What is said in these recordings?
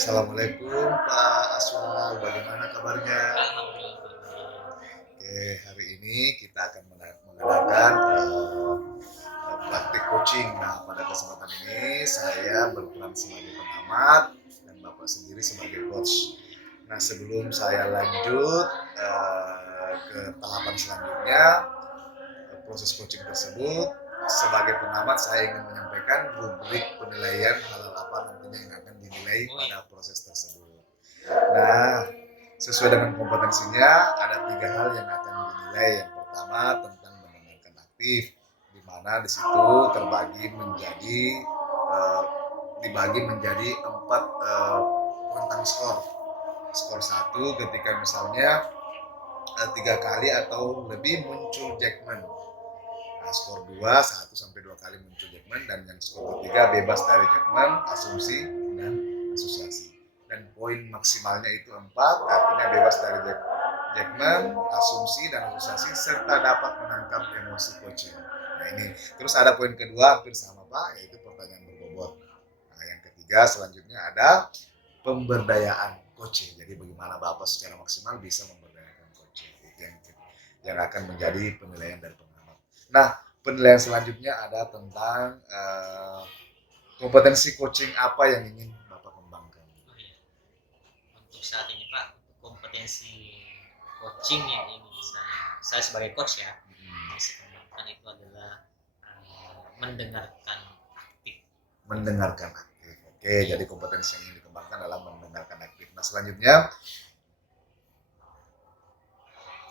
Assalamualaikum Pak Aswal, bagaimana kabarnya? Alhamdulillah. Oke, hari ini kita akan mengadakan praktik coaching. Nah, pada kesempatan ini saya berperan sebagai pengamat dan Bapak sendiri sebagai coach. Nah, sebelum saya lanjut ke tahapan selanjutnya, proses coaching tersebut, sebagai pengamat saya ingin menyampaikan rubrik penilaian hal apa nantinya yang akan dinilai pada proses tersebut. Nah, sesuai dengan kompetensinya ada 3 hal yang akan dinilai. Yang pertama tentang mendengarkan aktif, di mana di situ dibagi menjadi 4 rentang skor. Skor 1 ketika misalnya 3 kali atau lebih muncul Jackman. Nah, skor 2 1 sampai 2 kali muncul Jackman, dan yang skor ketiga bebas dari Jackman, asumsi dan asosiasi. Dan poin maksimalnya itu 4, artinya bebas dari Jackman, asumsi dan asosiasi, serta dapat menangkap emosi coaching. Nah ini, terus ada poin kedua hampir sama Pak, yaitu pertanyaan berbobot. Nah yang ketiga selanjutnya ada pemberdayaan coaching. Jadi bagaimana Bapak secara maksimal bisa memberdayakan coaching. Itu yang akan menjadi penilaian dari pengamat. Nah, penilaian selanjutnya ada tentang kompetensi coaching apa yang ingin Bapak kembangkan. Oh iya. Untuk saat ini Pak, untuk kompetensi coaching yang ingin saya sebagai coach ya, bisa kembangkan itu adalah mendengarkan aktif. Mendengarkan aktif. Oke, jadi kompetensi yang ingin dikembangkan adalah mendengarkan aktif. Nah, selanjutnya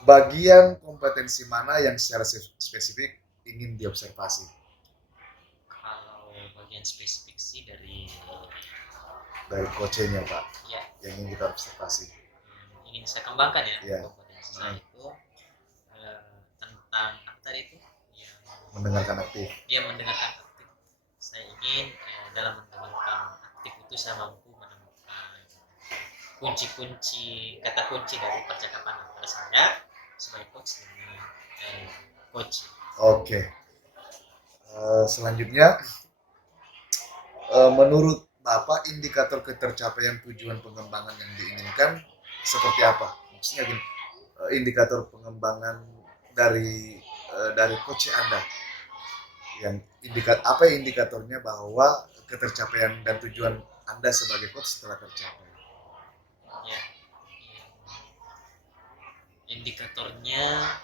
bagian kompetensi mana yang secara spesifik ingin diobservasi? Kalau bagian spesifik sih dari coachingnya Pak, ya, yang ingin kita observasi, yang ingin saya kembangkan ya, ya. kompetensi saya itu tentang apa tadi itu yang Mendengarkan aktif. dia mendengarkan aktif. Saya ingin dalam mendengarkan aktif itu saya mampu menemukan kunci-kunci kata kunci dari percakapan antara saya sebagai coach dengan coach. Oke. Selanjutnya, menurut Bapak indikator ketercapaian tujuan pengembangan yang diinginkan seperti apa? Maksudnya gini, indikator pengembangan dari coach Anda, yang apa indikatornya bahwa ketercapaian dan tujuan Anda sebagai coach telah tercapai? Ya, indikatornya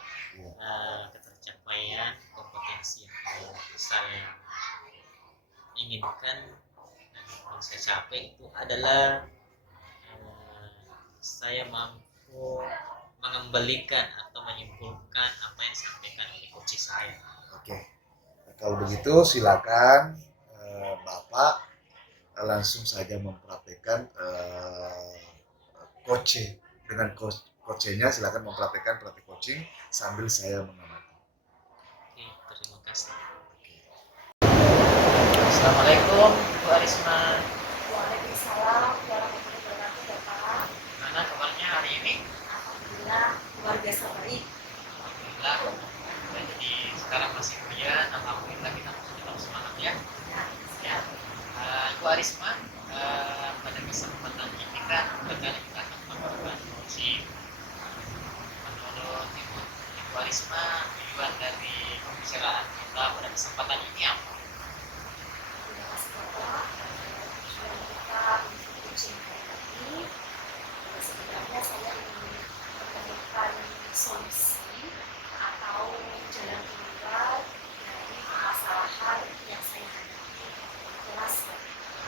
ketercapaian kompetensi yang saya inginkan dan yang saya capai itu adalah saya mampu mengembalikan atau menyimpulkan apa yang disampaikan oleh coach saya. Oke, kalau begitu silakan Bapak langsung saja mempraktekkan coaching dengan coachnya. Silakan mempraktekkan praktek coaching sambil saya mengamati. Oke, terima kasih. Assalamualaikum Bu Arisma. Waalaikumsalam warahmatullahi wabarakatuh Bapak. Gimana kabarnya hari ini? Alhamdulillah luar biasa baik. Alhamdulillah. Jadi sekarang masih kuliah, alhamdulillah kita tetap semangat ya. Ya. Ibu Arisma, pada kesempatan ini kan kita akan melakukan coaching. Menurut Ibu Arisma, tujuan dari pembicaraan kita pada kesempatan ini apa? Terima kasih Bapak. Tujuan kita untuk coaching hari ini sebenarnya saya ingin menemukan solusi atau jalan keluar dari permasalahan yang saya hadapi di kelas.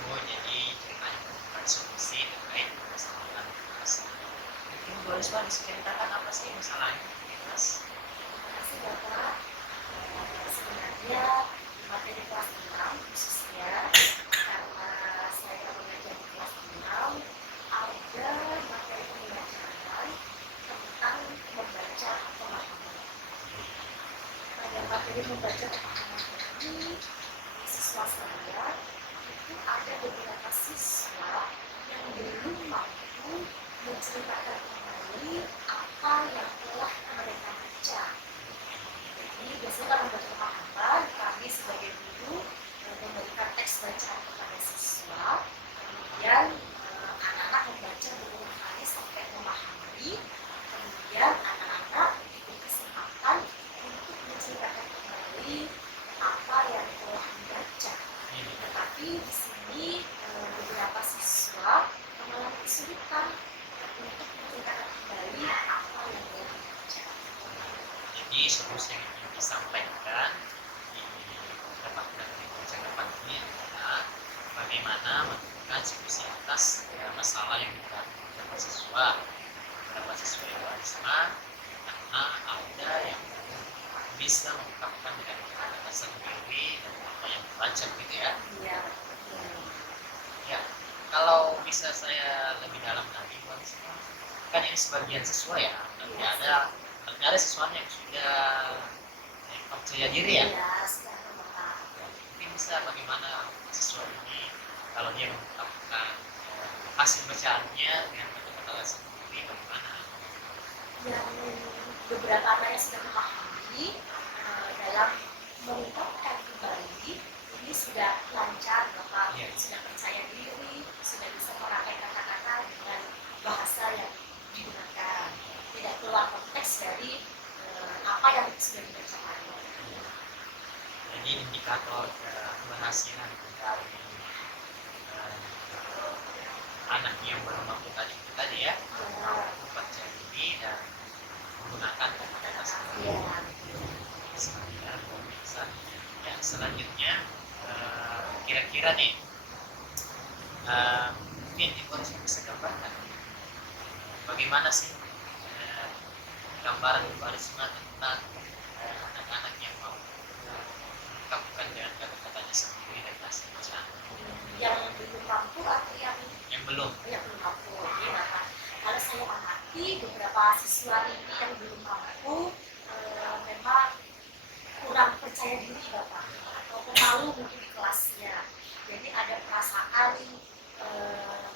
Oh, jadi ceritanya menemukan solusi terkait permasalahan kelas. Mungkin Bu Arisma bisa ceritakan apa sih masalahnya di kelas? Terima kasih Bapak. Sebenarnya di materi kelas 6 khususnya karena saya mengajar di kelas 6 ada materi pembelajaran tentang membaca pemahaman. Pada materi membaca pemahaman ini siswa saya itu ada beberapa siswa yang belum mampu menceritakan kembali apa yang telah mereka baca. Jadi biasanya kalau membaca pemahaman, kami sebagai guru memberikan teks bacaan kepada siswa, kemudian solusi yang ingin disampaikan di percakapan ini adalah bagaimana menemukan solusi atas masalah yang dapat siswa Warisma, karena ada yang bisa mengungkapkan dengan kata sendiri dan apa yang dibaca gitu ya. Iya. Ya, kalau bisa saya lebih dalam lagi, Warisma, kan ini sebagian siswa ya, tapi ada siswanya yang sudah percaya diri ya. Iya, sekarang Bapak. Mungkin bisa bagaimana siswa ini kalau dia mengungkapkan hasil bacaannya dengan kata-kata sendiri bagaimana? Yang beberapa anak yang sudah memahami dalam mengungkapkan kembali ini sudah lancar Bapak, Iya. sudah percaya diri, sudah bisa merakai kata-kata dengan bahasa yang digunakan, tidak keluar konteks dari apa yang sudah dibacakan. Jadi indikator keberhasilan dari anak yang baru mampu tadi ya, percaya diri dan menggunakan kata-kata sendiri. Iya. Ya, selanjutnya kira-kira nih mungkin Ibu harus bisa gambarkan bagaimana sih gambaran Ibu Arisma tentang anak-anak yang mau mengungkapkan dengan kata-katanya sendiri dan bahasa bacaan Yang belum mampu atau yang belum. belum mampu. Ini Bapak, kalau saya amati beberapa siswa ini yang belum mampu memang kurang percaya diri Bapak, atau pemalu mungkin di kelasnya. Jadi ada perasaan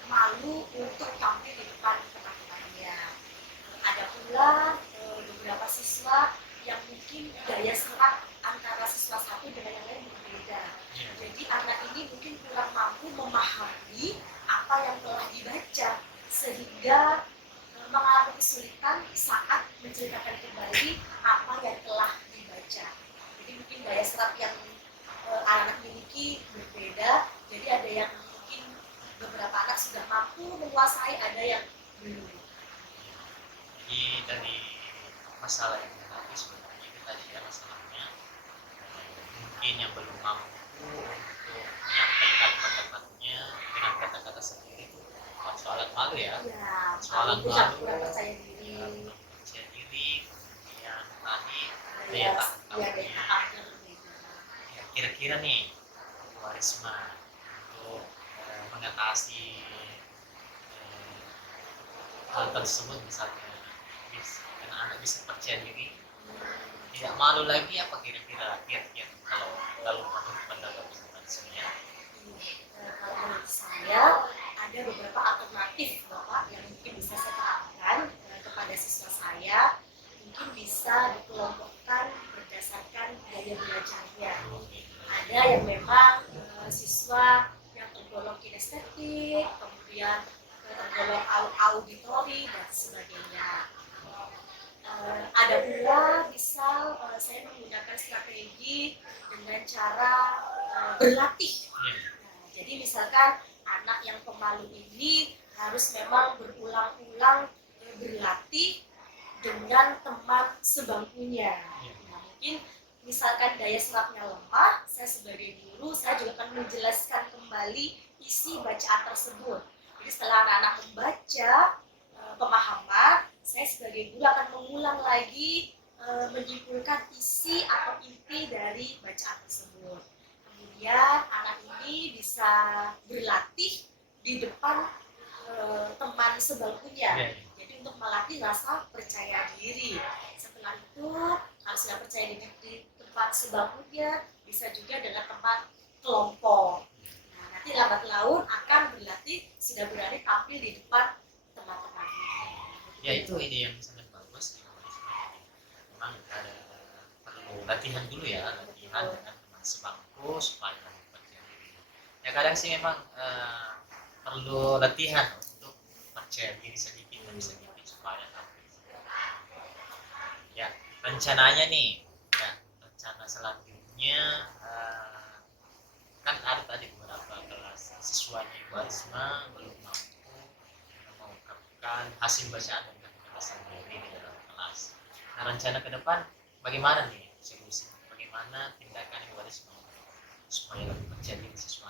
malu untuk tampil di depan teman-temannya. Ada pula beberapa siswa yang mungkin daya serap antara siswa satu dengan yang lain berbeda. Jadi anak ini mungkin kurang mampu memahami apa yang telah dibaca, sehingga mengalami kesulitan saat menceritakan kembali apa yang telah dibaca. Jadi mungkin daya serap yang anak miliki berbeda. Jadi ada yang mungkin beberapa anak sudah mampu menguasai, ada yang belum. Jadi dari masalah yang tadi sebenarnya itu tadi ya masalahnya mungkin yang belum mampu untuk menyampaikan pendapatnya dengan kata-kata sendiri itu soalan malu ya. Ya, Soalan malu, malu, kurang percaya diri. percaya diri, kemudian tadi daya Ya, tangkapnya. daya tangkapnya berbeda. Ya, kira-kira nih Warisma untuk mengatasi hal tersebut misalnya anak bisa percaya diri tidak malu lagi apa kira-kira kiat-kiat kalau menurut pendapat sebenarnya Kalau menurut saya ada beberapa alternatif Bapak yang mungkin bisa saya terapkan kepada siswa saya. Mungkin bisa dikelompokkan berdasarkan gaya belajarnya. Ada yang memang siswa yang tergolong kinestetik, kemudian tergolong auditori dan sebagainya. Ada pula misal saya menggunakan strategi dengan cara berlatih. Jadi misalkan anak yang pemalu ini harus memang berulang-ulang berlatih dengan teman sebangkunya. Nah, mungkin misalkan daya serapnya lemah, saya sebagai guru saya juga akan menjelaskan kembali isi bacaan tersebut. Jadi setelah anak-anak membaca pemahaman, saya sebagai guru akan mengulang lagi menyimpulkan isi atau inti dari bacaan tersebut. Kemudian anak ini bisa berlatih di depan teman sebangkunya. Jadi untuk melatih rasa percaya diri. Setelah itu, kalau sudah percaya diri di tempat sebangkunya, bisa juga dengan teman kelompok. Nah, nanti lambat laun akan berlatih sudah berani tampil di depan teman-temannya. ya itu ide yang sangat bagus memang ada perlu latihan dulu ya latihan dengan teman sebangku supaya percaya diri ya kadang sih memang perlu latihan untuk percaya diri sedikit demi sedikit supaya tampil ya rencananya nih ya rencana selanjutnya kan ada tadi beberapa kelas siswanya Ibu Arisma belum mampu mengungkapkan hasil bacaan dengan kata sendiri di dalam kelas. Nah rencana ke depan bagaimana nih solusi, bagaimana tindakan Ibu Aris supaya lebih percaya diri siswa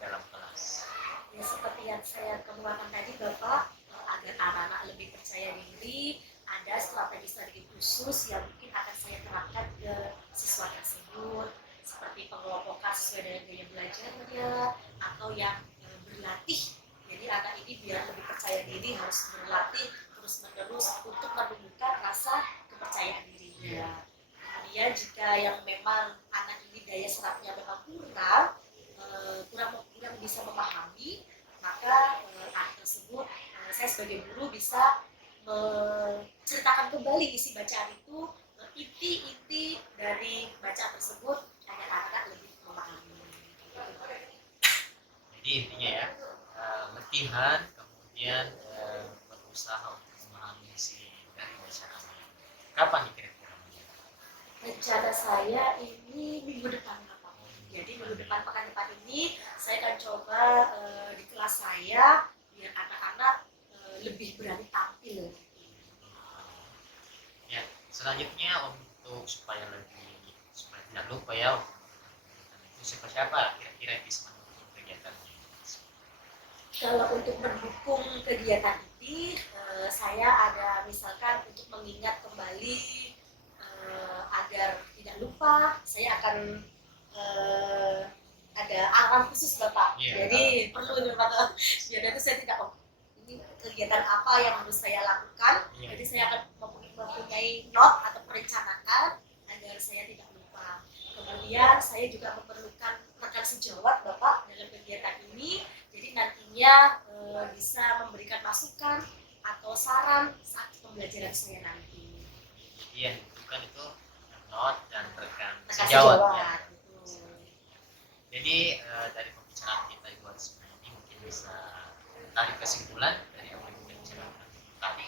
dalam kelas? Ya seperti yang saya kemukakan tadi Bapak, agar anak-anak lebih percaya diri, ada strategi-strategi khusus yang mungkin akan saya terapkan ke siswa tersebut, seperti pengelompokan sesuai dengan gaya belajarnya, atau yang berlatih. Jadi anak ini biar lebih percaya diri harus berlatih terus-menerus untuk menumbuhkan rasa kepercayaan dirinya. Kemudian jika yang memang anak ini daya serapnya memang kurang bisa memahami, maka anak tersebut saya sebagai guru bisa menceritakan kembali isi bacaan itu, inti-inti dari bacaan tersebut agar anak lebih memahami. Jadi intinya ya, latihan kemudian berusaha untuk memahami isi dari bacaan. Kapan nih kira-kira? Rencana saya ini minggu depan Bapak. Jadi minggu depan, pekan depan ini saya akan coba di kelas saya biar anak-anak lebih berani tampil. Ya, selanjutnya untuk supaya tidak lupa ya, itu siapa kira-kira yang bisa mendukung kegiatannya? Kalau untuk mendukung kegiatan ini, saya ada misalkan untuk mengingat kembali agar tidak lupa, saya akan ada alarm khusus Bapak. Yeah. Jadi perlu Bapak, biar nanti saya tidak ini kegiatan apa yang harus saya lakukan. Yeah. Jadi saya akan mempunyai note atau perencanaan agar saya tidak lupa. Kemudian saya juga memerlukan rekan sejawat Bapak dalam kegiatan ini. Jadi nantinya bisa memberikan masukan atau saran saat pembelajaran saya nanti. Iya, bukan itu not dan rekan Rekan sejawat. sejawat, Ya. betul. Jadi dari pembicaraan kita Ibu Arisma ini mungkin bisa tarik kesimpulan dari apa yang kita bicarakan tadi.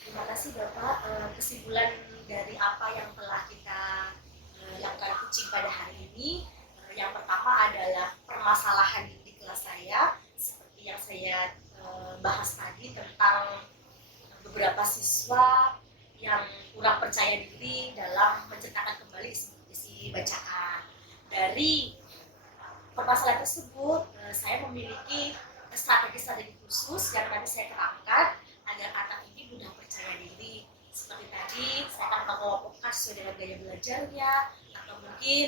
Terima kasih Bapak. Kesimpulan dari apa yang telah kita lakukan coaching pada hari ini, yang pertama adalah permasalahan di kelas saya, seperti yang saya bahas tadi tentang beberapa siswa yang kurang percaya diri dalam menceritakan kembali isi bacaan. Dari permasalahan tersebut, saya memiliki strategi-strategi khusus yang nanti saya terapkan agar anak ini mudah percaya diri. Seperti tadi, saya akan mengelompokkan sesuai dengan gaya belajarnya, atau mungkin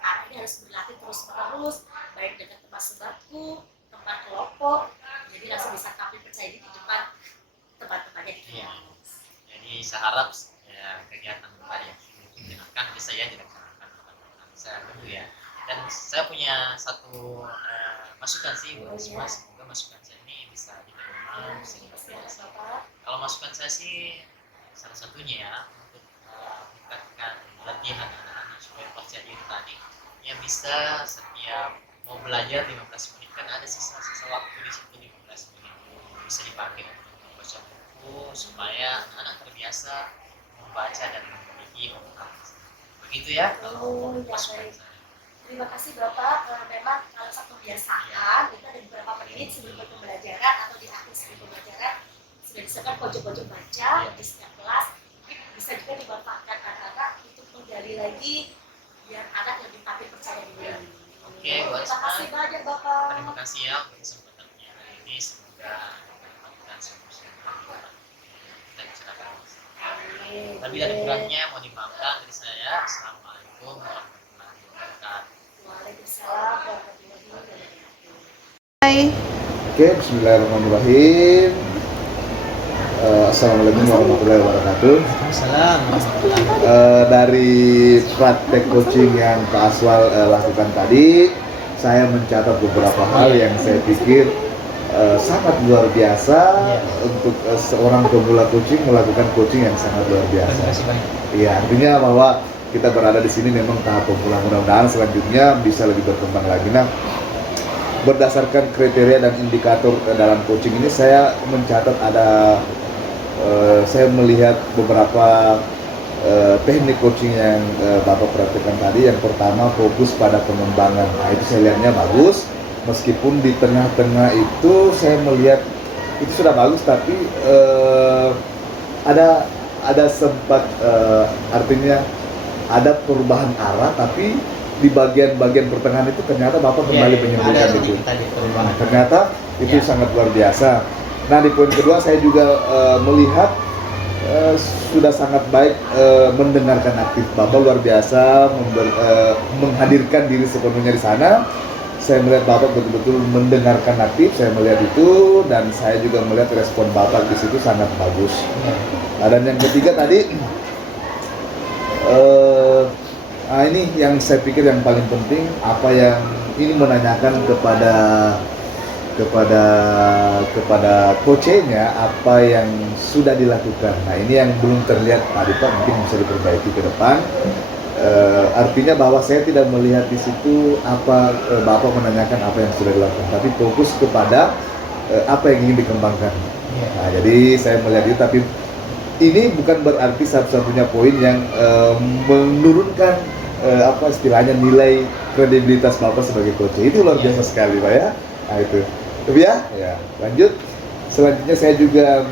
anak ini harus berlatih terus-menerus, baik dengan tempat sebatu, tempat kelompok, jadi langsung bisa tampil percaya diri di depan teman-temannya di kelas. Jadi saya harap ya, kegiatan tadi yang digunakan bisa ya dilaksanakan teman-teman saya dulu ya. Dan saya punya satu masukan sih buat semua, semoga masukan saya ini bisa diterima, bisa dipercaya. Kalau masukan saya sih salah satunya ya untuk meningkatkan latihan anak-anak supaya percaya diri tadi, ya bisa setiap mau belajar 15 menit kan ada sisa-sisa waktu di situ 15 menit bisa dipakai untuk membaca buku supaya anak terbiasa membaca dan memiliki otak. Begitu ya kalau masukan saya. Terima kasih Bapak. Memang kalau satu kebiasaan itu ada beberapa menit sebelum pembelajaran atau di akhir sebelum pembelajaran sudah disediakan pojok-pojok baca di setiap kelas. Bisa juga dimanfaatkan anak-anak untuk menggali lagi biar anak lebih tampil percaya diri. Oke, Terima kasih banyak Bapak. Terima kasih ya untuk kesempatannya hari ini, semoga mendapatkan solusi yang kita bicarakan. Lebih dari kurangnya mohon dimaafkan dari saya. Assalamualaikum warahmatullahi wabarakatuh. Waalaikumsalam warahmatullahi wabarakatuh. Hai. Oke, bismillahirrahmanirrahim. Assalamualaikum warahmatullahi wabarakatuh. Dari praktek coaching yang Pak Aswal lakukan tadi, saya mencatat beberapa hal yang saya pikir sangat luar biasa untuk seorang pemula coaching melakukan coaching yang sangat luar biasa. Iya, artinya bahwa kita berada di sini memang tahap pemula, mudah-mudahan selanjutnya bisa lebih berkembang lagi. Nah, berdasarkan kriteria dan indikator dalam coaching ini saya mencatat ada saya melihat beberapa teknik coaching yang Bapak praktekkan tadi. Yang pertama fokus pada pengembangan. Nah, itu saya lihatnya bagus. Meskipun di tengah-tengah itu saya melihat itu sudah bagus, tapi ada ada sempat artinya ada perubahan arah, tapi di bagian-bagian pertengahan itu ternyata Bapak kembali menyembuhkan ada itu. tadi perubahan. Ternyata itu Ya. sangat luar biasa. Nah, di poin kedua saya juga melihat sudah sangat baik mendengarkan aktif. Bapak luar biasa menghadirkan diri sepenuhnya di sana. Saya melihat Bapak betul-betul mendengarkan aktif, saya melihat itu, dan saya juga melihat respon Bapak di situ sangat bagus. Ya. Nah, dan yang ketiga tadi, ini yang saya pikir yang paling penting, apa yang ini menanyakan kepada coachnya apa yang sudah dilakukan. Nah, ini yang belum terlihat tadi Pak, mungkin bisa diperbaiki ke depan. Artinya bahwa saya tidak melihat di situ apa Bapak menanyakan apa yang sudah dilakukan, tapi fokus kepada apa yang ingin dikembangkan. Nah, jadi saya melihat itu, tapi ini bukan berarti satu-satunya poin yang menurunkan apa istilahnya nilai kredibilitas Bapak sebagai coach. Itu luar biasa sekali Pak ya. Nah, itu. Tapi ya, lanjut. Selanjutnya saya juga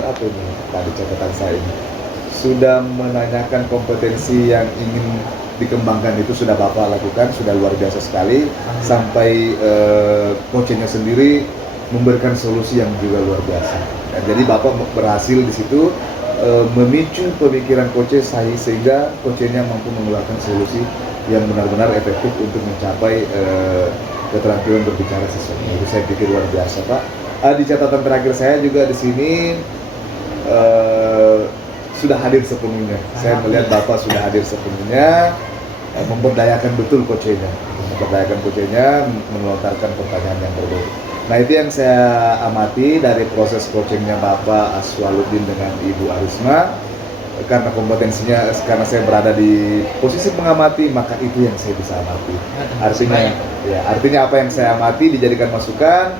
apa ini tadi catatan saya ini sudah menanyakan kompetensi yang ingin dikembangkan, itu sudah Bapak lakukan, sudah luar biasa sekali. Sampai coachnya sendiri memberikan solusi yang juga luar biasa. Dan jadi Bapak berhasil di situ memicu pemikiran coach sehingga coachnya mampu mengeluarkan solusi yang benar-benar efektif untuk mencapai keterampilan berbicara sesuatu. Itu saya pikir luar biasa Pak. Di catatan terakhir saya juga di sini sudah hadir sepenuhnya. Saya melihat Bapak sudah hadir sepenuhnya, memberdayakan betul coachnya, melontarkan pertanyaan yang berbeda. Nah, itu yang saya amati dari proses coachingnya Bapak Aswaluddin dengan Ibu Arisma. Karena kompetensinya, karena saya berada di posisi mengamati, maka itu yang saya bisa amati. Artinya apa yang saya amati dijadikan masukan.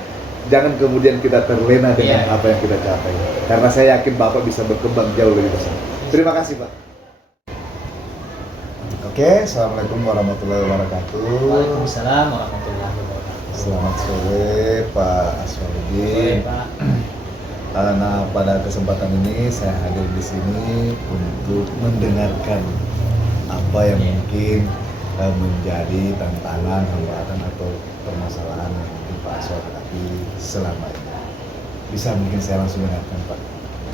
Jangan kemudian kita terlena dengan apa yang kita capai. Karena saya yakin Bapak bisa berkembang jauh lebih besar. Terima kasih Pak. Oke, Assalamualaikum warahmatullahi wabarakatuh. Waalaikumsalam warahmatullahi wabarakatuh. Selamat sore Pak Aswaluddin. Pak. Nah, pada kesempatan ini saya hadir di sini untuk mendengarkan apa yang mungkin menjadi tantangan, hambatan atau permasalahan yang mungkin Pak Aswad hadapi selama ini. Bisa mungkin saya langsung dengarkan Pak,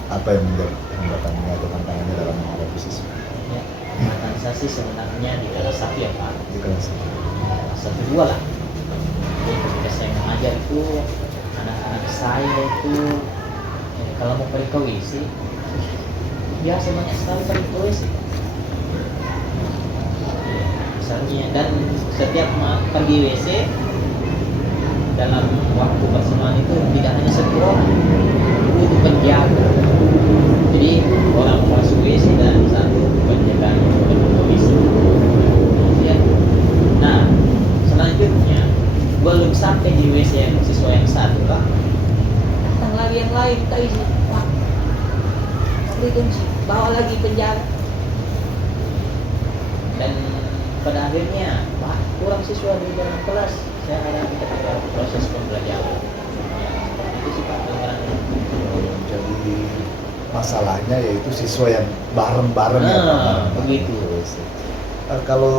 apa yang menjadi hambatannya atau tantangannya dalam menghadapi siswa? Ya, hambatan saya sih sebenarnya di kelas 1 ya Pak. Di kelas ini. Kelas 1 2 lah. Jadi ketika saya mengajar itu anak-anak saya itu kalau mau pergi ke WC biasa banyak sekali pergi ke WC misalnya, dan setiap pergi WC dalam waktu bersamaan itu tidak hanya satu orang, itu penjaga. Jadi orang masuk WC dan satu penjaga pergi ke WC ya. Nah, selanjutnya belum sampai di WC yang siswa yang satu Pak, datang lagi yang lain, tak izin Pak, beri kunci, bawa lagi penjaga. Dan pada akhirnya Pak, kurang siswa di dalam kelas, saya hadapi ketika proses pembelajaran ya, itu sih Pak gambarannya. Jadi masalahnya yaitu siswa yang bareng-bareng ya Pak. Begitu. Kalau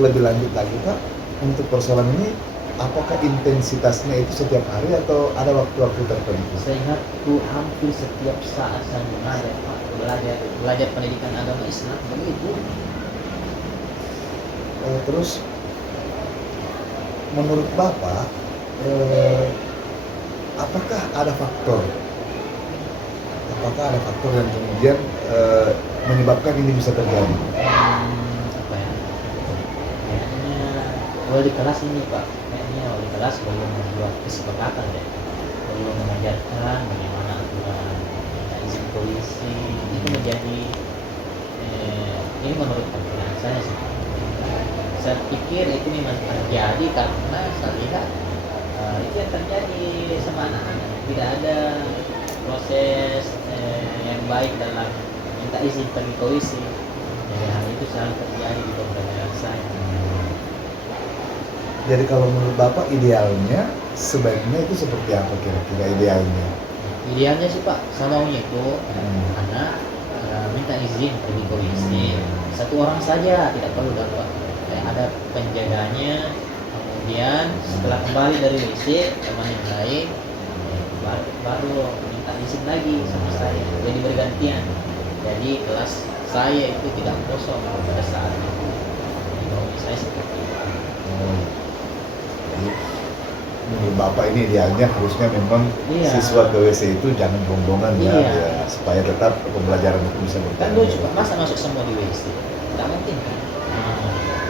lebih lanjut lagi Pak, untuk persoalan ini apakah intensitasnya itu setiap hari atau ada waktu-waktu tertentu? Saya ingat itu hampir setiap saat saya mengajar Pak, belajar pendidikan agama Islam begitu. Terus menurut Bapak, apakah ada faktor yang kemudian menyebabkan ini bisa terjadi? Apa ya? Kayaknya wali kelas ini Pak, kayaknya wali kelas belum membuat kesepakatan deh, belum mengajarkan bagaimana aturan izin polisi. Itu menjadi ini menurut pandangan saya sih. Saya pikir itu memang terjadi karena saya lihat itu yang terjadi sama anak-anak, tidak ada proses yang baik dalam minta izin pergi ke WC. Jadi hal itu selalu terjadi di pembelajaran saya. Jadi kalau menurut Bapak idealnya sebaiknya itu seperti apa kira-kira idealnya? Idealnya sih Pak, saya maunya itu anak minta izin pergi ke WC. Satu orang saja, tidak perlu dapat ada penjaganya. Kemudian setelah kembali dari WC teman yang lain baru minta izin lagi sama saya, jadi bergantian. Jadi kelas saya itu tidak kosong pada saat itu. Jadi saya seperti itu. Jadi menurut Bapak ini idealnya harusnya memang Iya. siswa ke WC itu jangan rombongan ya, Iya. ya, supaya tetap pembelajaran itu bisa Kan berjalan. lucu Pak, masa masuk semua di WC? Tidak mungkin kan?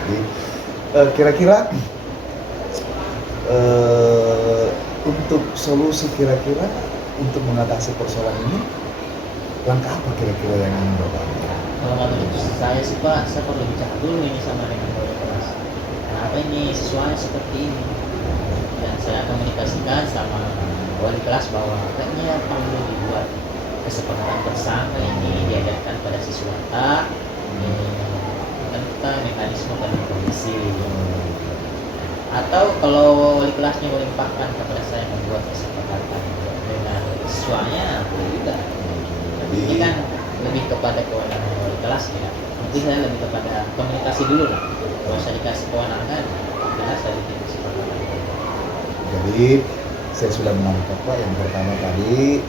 Jadi kira-kira untuk solusi kira-kira untuk mengatasi persoalan ini, langkah apa kira-kira yang ingin Bapak ambil? Kalau menurut saya sih Pak, saya perlu bicara dulu ini sama dengan wali kelas. Kenapa ini siswanya seperti ini? Dan saya komunikasikan sama wali kelas bahwa kayaknya perlu dibuat kesepakatan bersama ini, diajarkan pada siswa tentang mekanisme komunikasi. Atau kalau wali kelasnya melimpahkan kepada saya membuat kesepakatan dengan siswanya, boleh juga. Jadi Ini kan lebih kepada kewenangan wali kelas ya. Nanti saya lebih kepada komunikasi dulu lah. Kalau saya dikasih kewenangan, jelas saya bikin kesepakatan. Jadi saya sudah menangkap Pak, yang pertama tadi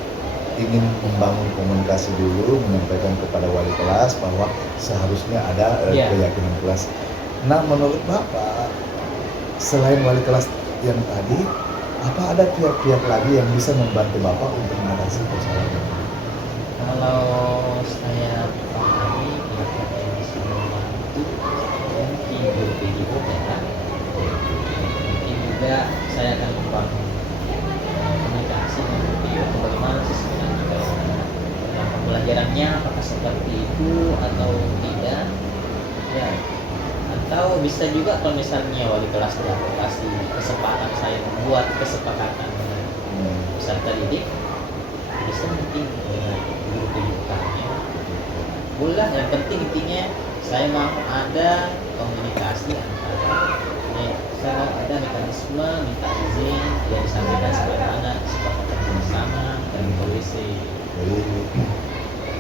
ingin membangun komunikasi dulu, menyampaikan kepada wali kelas bahwa seharusnya ada Iya. keyakinan kelas. Nah, menurut Bapak, selain wali kelas yang tadi, apa ada pihak-pihak lagi yang bisa membantu Bapak untuk mengatasi persoalan ini? Kalau saya pahami pihak yang bisa membantu mungkin guru PJO ya. Mungkin juga saya akan membangun komunikasi dengan guru PJO bagaimana sih sebenarnya dalam pembelajarannya, apakah seperti itu atau tidak ya. Atau bisa juga kalau misalnya wali kelas tidak kasih kesempatan saya membuat kesepakatan dengan peserta didik, bisa mungkin dengan guru pendidikannya. Boleh, yang penting intinya saya mau ada komunikasi antara saya mau ada mekanisme minta izin yang disampaikan sebagaimana kesepakatan bersama dan polisi.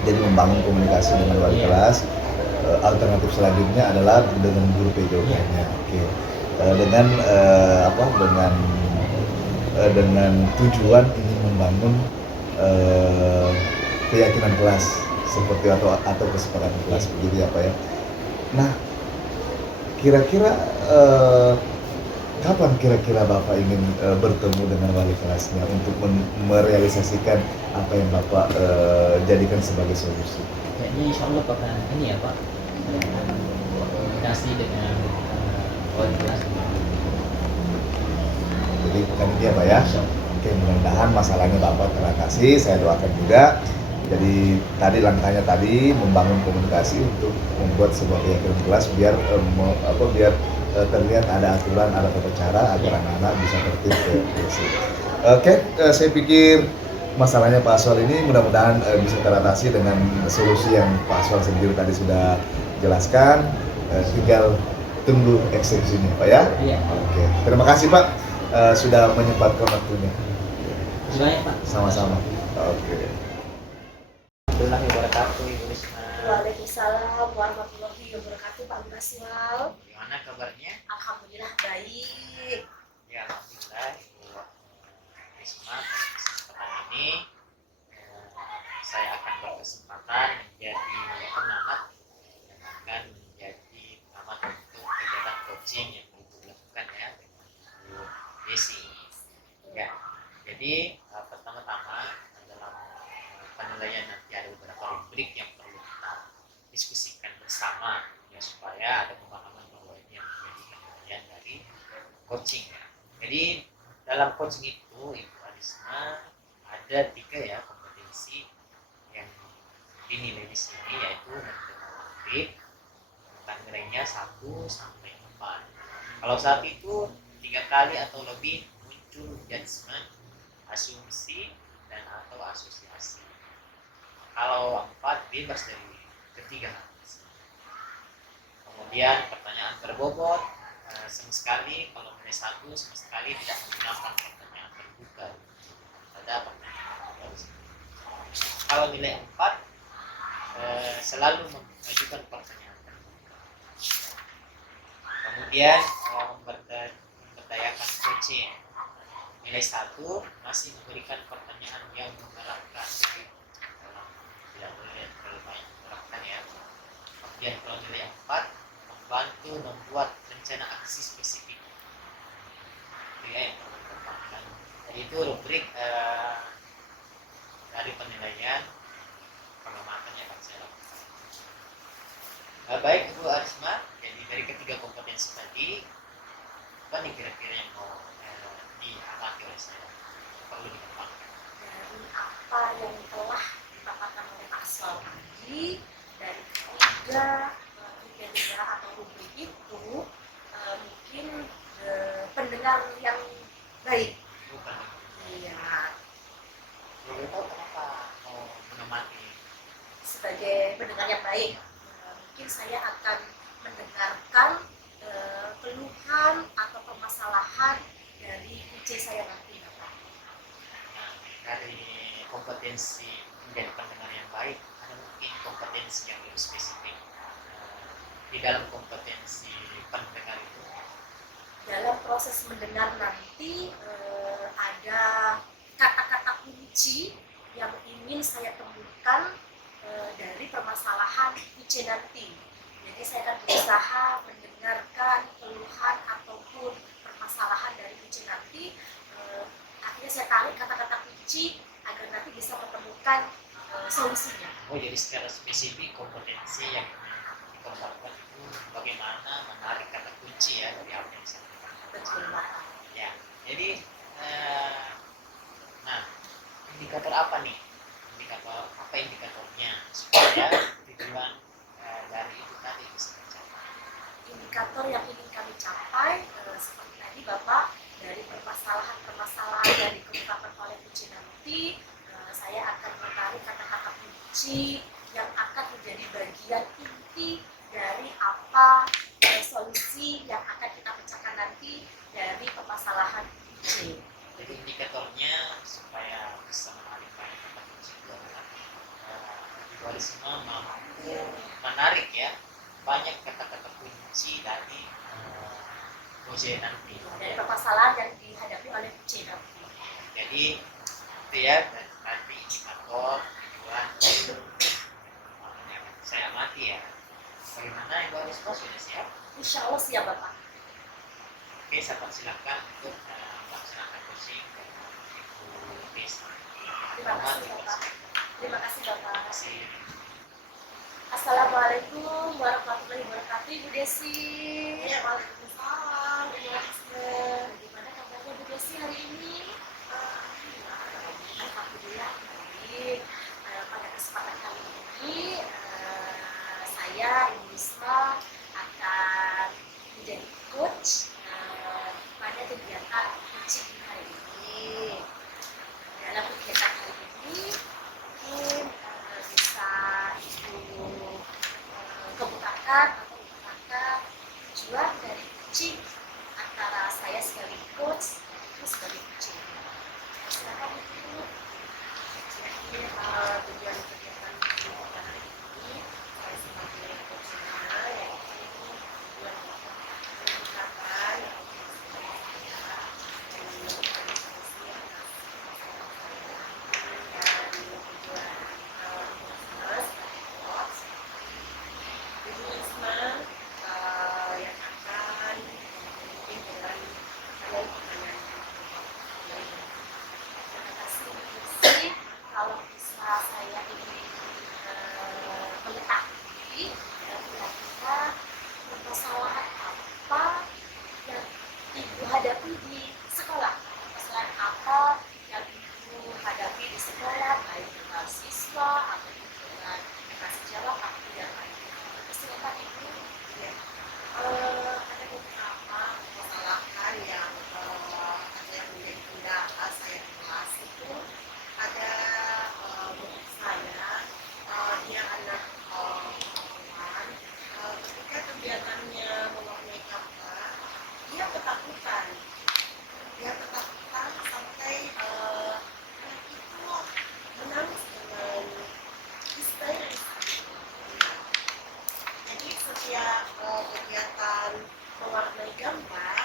Jadi membangun komunikasi dengan wali Iya. kelas. Alternatif selanjutnya adalah dengan guru PJOK-nya. Iya. Oke. Dengan tujuan ingin membangun keyakinan kelas seperti atau kesepakatan kelas begitu ya Pak ya. Nah, kira-kira kapan kira-kira Bapak ingin bertemu dengan wali kelasnya untuk merealisasikan apa yang Bapak jadikan sebagai solusi? Kayaknya insya Allah bakal ini ya Pak, komunikasi dengan wali kelas. Jadi bukan dia Pak ya. Oke, mudah-mudahan masalahnya Bapak teratasi. Saya doakan juga. Jadi tadi langkahnya tadi membangun komunikasi untuk membuat sebuah keyakinan kelas biar terlihat ada aturan, ada tata cara agar anak-anak bisa tertib ke WC. Oke, saya pikir masalahnya Pak Aswal ini mudah-mudahan bisa teratasi dengan solusi yang Pak Aswal sendiri tadi sudah jelaskan. Tinggal tunggu eksekusinya Pak ya. Iya. Oke, terima kasih Pak sudah menyempatkan waktunya. Selain Pak. Sama-sama. Oke. Warahmatullahi wabarakatuh, Ibu Risma. Waalaikumsalam warahmatullahi wabarakatuh, Pak Baswal. Bagaimana kabarnya? Alhamdulillah baik. Ya, alhamdulillah Ibu Risma. Pada kesempatan ini saya akan berkesempatan menjadi pengamat dan akan menjadi pengamat untuk kegiatan coaching yang Ibu lakukan ya dengan Ibu Desi. Ya, jadi pertama-tama dalam penilaian nanti ada beberapa rubrik yang perlu kita diskusikan bersama ya supaya ada pemahaman bahwa ini yang menjadi penilaian dari coaching ya. Jadi dalam coaching itu Ibu Arisma ada 3 ya kompetensi yang dinilai di sini, yaitu rubrik tentang nilainya 1 sampai 4. Kalau saat itu 3 kali atau lebih muncul judgement, asumsi dan atau asosiasi. Kalau 4 bebas dari ketiga hal tersebut. Kemudian pertanyaan berbobot sama sekali kalau nilai 1 sama sekali tidak menggunakan pertanyaan terbuka pada pertanyaan. Kalau nilai 4 selalu mengajukan pertanyaan. Kemudian memberdayakan coaching. Nilai 1 masih memberikan pertanyaan yang menggerakkan. Tidak boleh terlalu banyak menggerakkan ya. Kemudian kalau nilai 4 membantu membuat rencana aksi spesifik. Itu ya yang pertama. Jadi itu rubrik dari penilaian pengamatan yang akan saya lakukan. Baik Bu Arisma, jadi dari ketiga kompetensi tadi, apa nih kira-kira yang mau diamati oleh saya, perlu dikembangkan? Dari apa yang telah dipaparkan oleh Pak Aswal tadi, dari ketiga kriteria atau rubrik itu, mungkin pendengar yang baik. Bukan. Iya, Boleh tahu kenapa mau mengamati? sebagai pendengar yang baik, mungkin saya akan mendengarkan keluhan atau permasalahan dari UC saya nanti, Bapak. Nah, dari kompetensi menjadi pendengar yang baik, ada mungkin kompetensi yang lebih spesifik di dalam kompetensi pendengar itu. Dalam proses mendengar nanti ada kata-kata kunci yang ingin saya temukan dari permasalahan UC nanti. Jadi saya akan berusaha mendengarkan keluhan ataupun permasalahan dari UC nanti. Akhirnya saya tarik kata-kata kunci agar nanti bisa menemukan solusinya. Oh, jadi secara spesifik kompetensi yang dikembangkan itu bagaimana menarik kata kunci ya dari apa yang saya katakan. Betul, Bapak. Ya, jadi nah, indikator apa nih? Indikator apa indikatornya supaya tujuan dari itu tadi bisa tercapai? Indikator yang ingin kami capai seperti tadi Bapak, dari permasalahan-permasalahan yang dikemukakan oleh kunci nanti, saya akan menarik kata-kata kunci yang akan menjadi bagian inti dari apa solusi yang akan kita pecahkan nanti dari permasalahan kunci. Jadi indikatornya supaya bisa menarik banyak kata kunci itu adalah dualisme mampu menarik ya banyak kata-kata kunci dari OJ nanti. Dari permasalahan yang dihadapi oleh kunci nanti. Jadi itu ya nanti indikator tujuan yang saya amati ya. Bagaimana Ibu Arisma sudah siap? Insya Allah siap Bapak. Oke, saya persilakan untuk melaksanakan coaching Ibu Desa. Terima kasih Bapak. Terima kasih Bapak. Terima kasih. Assalamualaikum warahmatullahi wabarakatuh, Ibu Desi. Ya, waalaikumsalam. Gimana kabarnya Bu Desi hari ini? Alhamdulillah baik. Pada kesempatan kali ini saya Ibu Isma akan menjadi coach pada kegiatan coaching hari ini. Dalam kegiatan hari ini mungkin bisa Ibu kemukakan atau utarakan tujuan dari coaching antara saya sebagai coach dan Ibu sebagai coaching. Silakan Ibu. Kira-kira tujuan kegiatan pada hari ini saya sebagai coachnya yaitu tujuan meningkatkan dan kalau bisa saya ingin mengetahui kira-kira permasalahan apa yang Ibu hadapi di sekolah, permasalahan apa yang Ibu hadapi di sekolah, baik dengan siswa atau dengan kasih jawab atau yang lainnya. Silakan Ibu. ya kegiatan mewarnai gambar,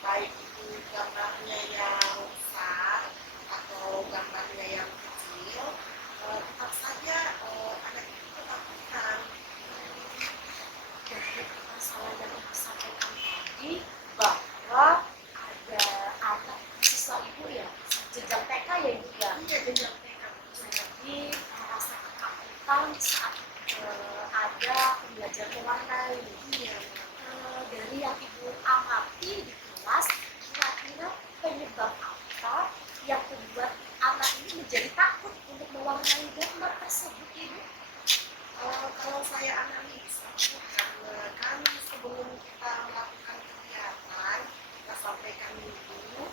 baik itu gambarnya yang besar atau gambarnya yang kecil, tetap saja anak itu ketakutan. Dari masalah yang ibu sampaikan tadi bahwa ada anak siswa ibu ya jenjang TK ya ibu ya. Iya, jenjang TK. Jadi merasa ketakutan saat ada pembelajaran mewarnai. Iya. Dari yang ibu amati di kelas, kira-kira penyebab apa yang membuat anak ini menjadi takut untuk mewarnai gambar tersebut ibu? Kalau saya analisa, karena kan sebelum kita melakukan kegiatan, kita sampaikan dulu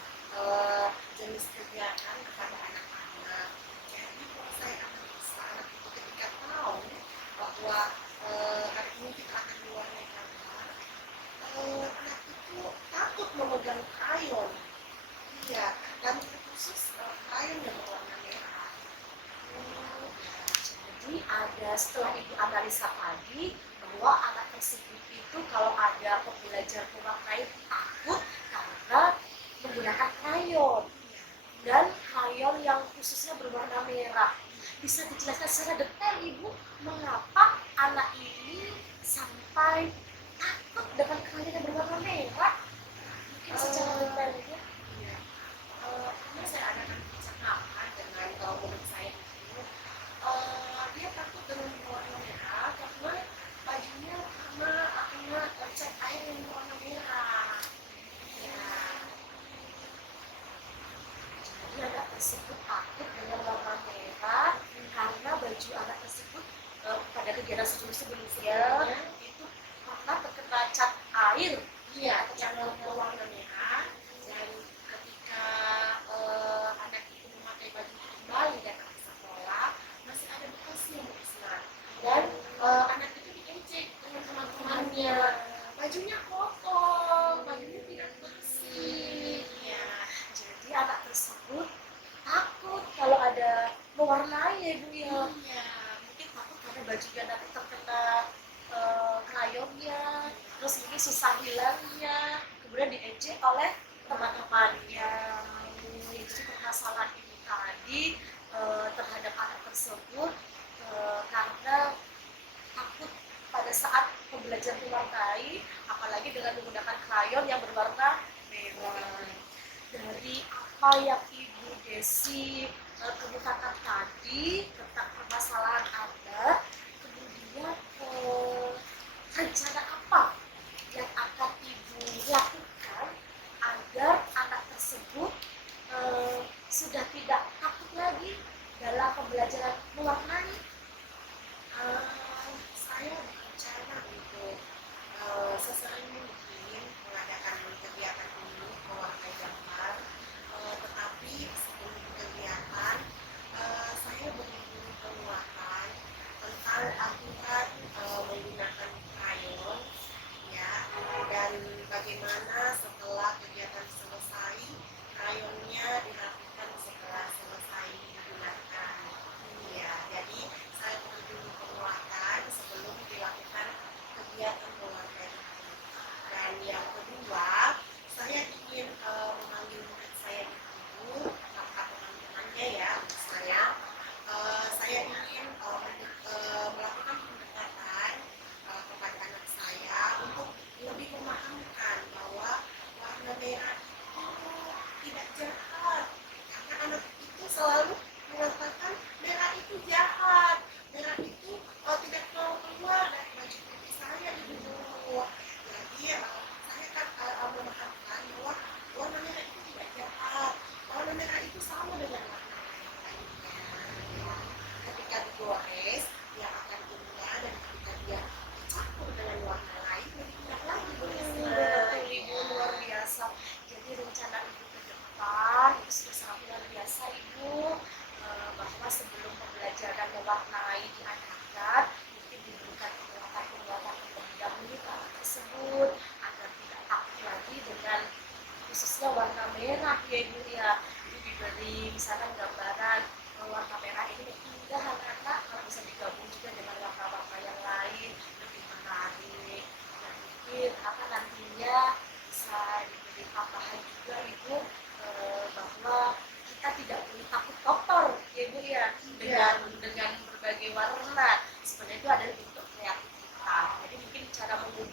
jenis kegiatan kepada anak-anak. Jadi kalau saya analisa, anak itu ketika tahu bahwa hari ini kita akan mewarnai gambar, anak itu takut memegang krayon. Iya, dan khusus krayon yang berwarna merah. Jadi ada setelah ibu analisa tadi bahwa anak tersebut itu kalau ada pembelajaran mewarnai takut karena menggunakan krayon dan krayon yang khususnya berwarna merah. Bisa dijelaskan secara detail ibu mengapa anak ini sampai takut dengan krayon yang berwarna merah? Mungkin secara detailnya. Iya. Karena saya adakan percakapan dengan murid saya itu, dia takut dengan warna merah karena bajunya kena cat air yang warna merah. Ya, Jadi anak tersebut takut dengan warna merah karena baju anak tersebut pada kegiatan sebelumnya itu pernah terkena cat air. iya, cat warna merah. Dan ketika anak itu memakai baju itu kembali datang ke sekolah, masih ada bekasnya Mbak. Dan anak itu diejek dengan teman-temannya, bajunya kotor, bajunya tidak bersih. Ya, Jadi anak tersebut takut kalau ada mewarnai ya ibu ya. iya. Mungkin takut karena bajunya nanti terkena krayonnya, terus mungkin susah hilangnya, kemudian diejek oleh teman-temannya. Itu sih permasalahan ibu tadi terhadap anak tersebut karena takut pada saat pembelajaran mewarnai, apalagi dengan menggunakan krayon yang berwarna merah. Dari apa yang Ibu Desi kemukakan tadi tentang permasalahan Anda, kemudian rencana apa yang akan Ibu lakukan agar anak tersebut sudah tidak takut lagi dalam pembelajaran mewarnai? Saya berencana untuk sesering mungkin mengadakan kegiatan ini mewarnai gambar, tetapi sebelum kegiatan saya beri penguatan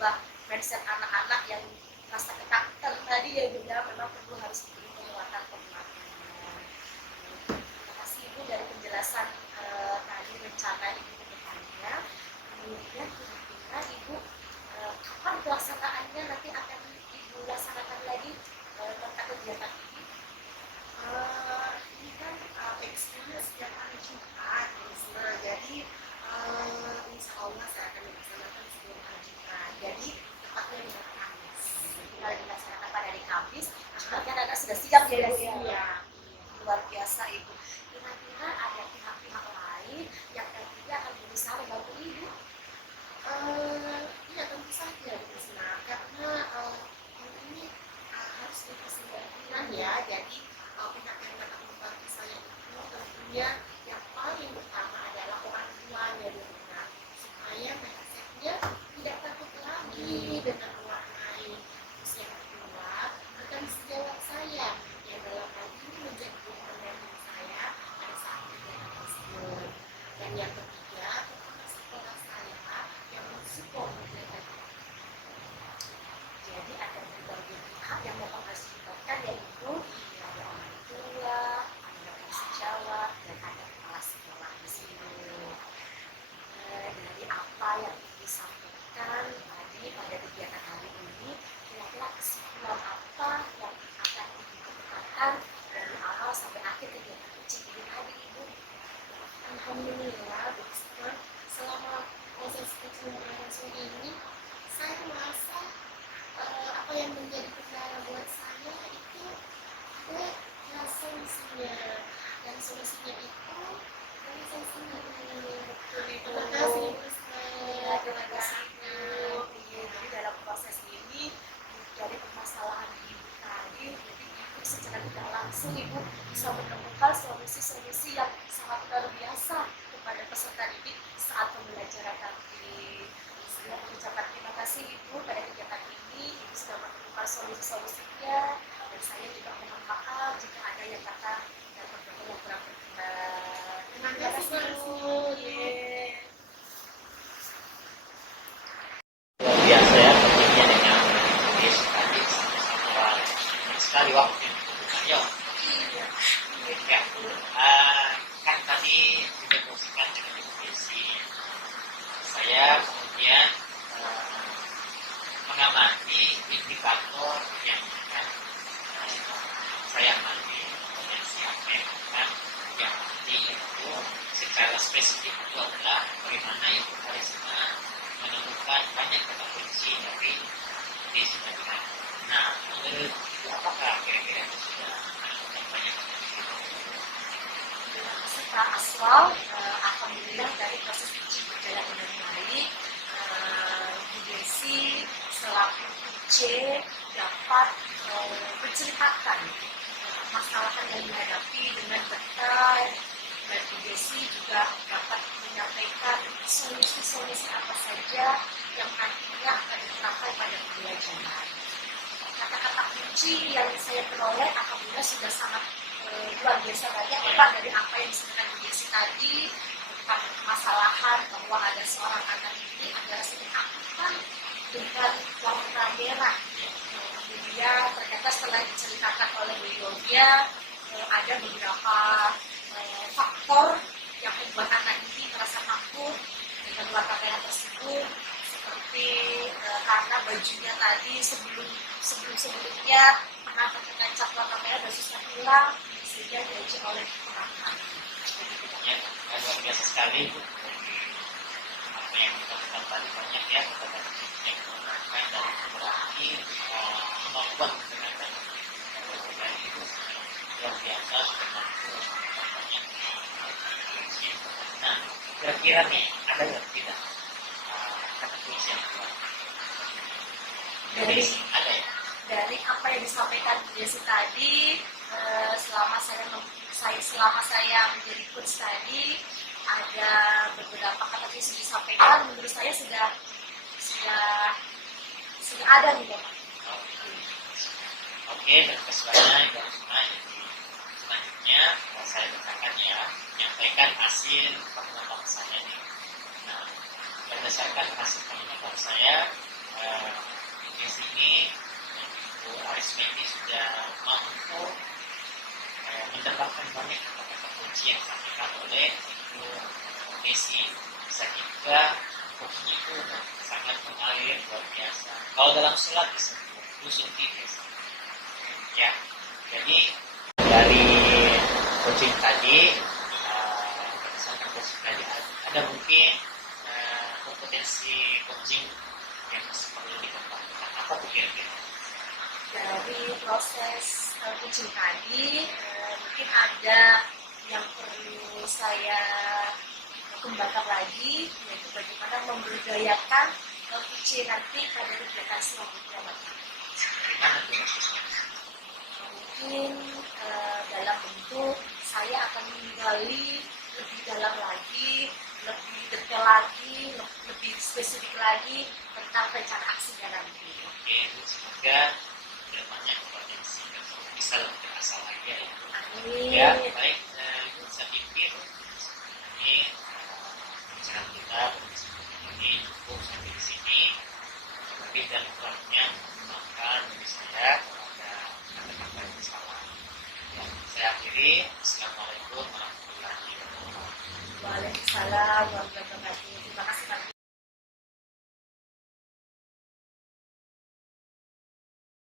merubah mindset anak-anak yang rasa ketakutan tadi ya Ibu ya, memang perlu harus diberi penguatan. Terima kasih Ibu dari penjelasan tadi rencana Ibu ke depannya. Kemudian kira-kira Ibu kapan pelaksanaannya nanti akan Ibu laksanakan lagi tentang kegiatan ini? Ini kan teksturnya setiap hari Jumat, Risma. Jadi insya Allah saya akan melaksanakan sebelum hari Jumat. Jadi tepatnya di hari Kamis. Tinggal dilaksanakan pada hari Kamis, Jumatnya anak sudah siap ya Ibu ya. Iya. Luar biasa Ibu. Kira-kira ada pihak-pihak lain yang nantinya akan berusaha membantu Ibu? Iya tentu saja Risma. Karena ini harus dipersiapkan ya. Jadi pihak yang dapat membantu saya itu tentunya yang paling pertama adalah orang tuanya di rumah, supaya mindsetnya tidak takut lagi dengan mewarnai. Terus yang kedua bukan sejawat saya yang dalam hal ini menjadi pendamping saya pada saat kegiatan tersebut. Dan yang ketiga tentunya sekolah saya yang mensupport kegiatan. Jadi ada berbagai pihak yang memang harus dilibatkan ya Ibu. Ada orang tua, ada rekan sejawat, dan ada kepala sekolah di sini. Dari apa yang Ibu sampaikan tadi pada kegiatan hari ini, kira-kira kesimpulan apa yang akan Ibu kedepankan dari awal sampai akhir kegiatan coaching ini tadi Ibu? Alhamdulillah, Risma, selama proses coaching berlangsung ini, saya merasa apa yang menjadi kendala buat saya itu adalah solusinya, dan solusinya itu dari saya sendiri. Terima kasih, Risma. Ya, terima kasih Ibu. Iya, jadi dalam proses ini dari permasalahan Ibu tadi, jadi Ibu secara tidak langsung Ibu bisa menemukan solusi-solusi yang sangat luar biasa kepada peserta didik saat pembelajaran nanti. Saya mengucapkan terima kasih Ibu pada kegiatan ini, Ibu sudah menemukan solusi-solusinya, dan saya juga mohon maaf jika ada yang kata dan yang kurang berkenan. Terima kasih, Ibu. Yeay. Luar biasa ya tentunya dengan Miss tadi wah, sekali waktu ya. Ya, kan tadi didiskusikan dengan diskusi saya kemudian mengamati indikator yang akan saya amati potensi apa yang akan yang nanti itu secara spesifik itu adalah bagaimana Ibu Karisma menemukan banyak kata kunci dari diri kita. Nah, menurut Ibu apakah kira-kira itu sudah menemukan banyak kata kunci? Setelah aswal, alhamdulillah dari proses uji berjalan dengan baik, Bu Desi selaku C dapat menceritakan masalah yang dihadapi dengan detail, dan Bu Desi juga dapat menyampaikan solusi-solusi apa saja yang nantinya akan diterapkan pada pembelajaran. Kata-kata kunci yang saya peroleh alhamdulillah sudah sangat luar biasa banyak dari apa yang disebutkan Bu Desi tadi tentang permasalahan bahwa ada seorang anak ini adalah sedang ketakutan dengan warna merah. Kemudian ternyata setelah diceritakan oleh beliaunya ada beberapa faktor yang membuat anak ini merasa takut dengan warna merah tersebut, seperti karena bajunya tadi sebelumnya pernah terkena cat warna merah dan susah hilang sehingga diaji oleh orang kami. Ya, luar biasa sekali Bu. Apa yang kita lakukan tadi banyak ya kepada yang menggunakan dan berarti kemampuan menggunakan dari itu luar biasa sudah mampu melakukan banyak. Nah, kira-kira nih ada nggak tidak kata kunci yang keluar? Dari Ada ya? dari apa yang disampaikan Bu Desi tadi, selama saya menjadi coach tadi, ada beberapa kata kunci disampaikan, menurut saya sudah ada nih Bapak. Oke, dan keselanjutnya Ibu Risma, selanjutnya saya katakan ya, menyampaikan hasil pengamatan saya nih. Nah, berdasarkan hasil pengamatan saya, Risma ini sudah mampu mendapatkan banyak kata-kata kunci yang disampaikan oleh Ibu Desi, sehingga kunci itu sangat mengalir luar biasa. Kalau dalam sholat disebut usul titis. Ya, jadi dari coaching tadi, berdasarkan coaching tadi ada mungkin kompetensi coaching yang perlu dikembangkan. Apa tuh kira-kira? Dari proses coaching tadi mungkin ada yang perlu saya kembangkan lagi, yaitu bagaimana memberdayakan coaching nanti pada kegiatan selanjutnya Bapak. Bagaimana tuh maksudnya? Mungkin dalam bentuk saya akan menggali lebih dalam lagi, lebih detail lagi, lebih spesifik lagi tentang rencana aksinya nanti. Oke, semoga kedepannya kompetensi tersebut bisa lebih terasa lagi ya. Amin. Ya, baik. Ibu saya pikir ini pembicaraan kita ini cukup sampai di sini. Lebih dan kurangnya maka bagi saya ada kata-kata yang salah. Ya, saya akhiri. Assalamualaikum warahmatullahi wabarakatuh. Waalaikumsalam warahmatullahi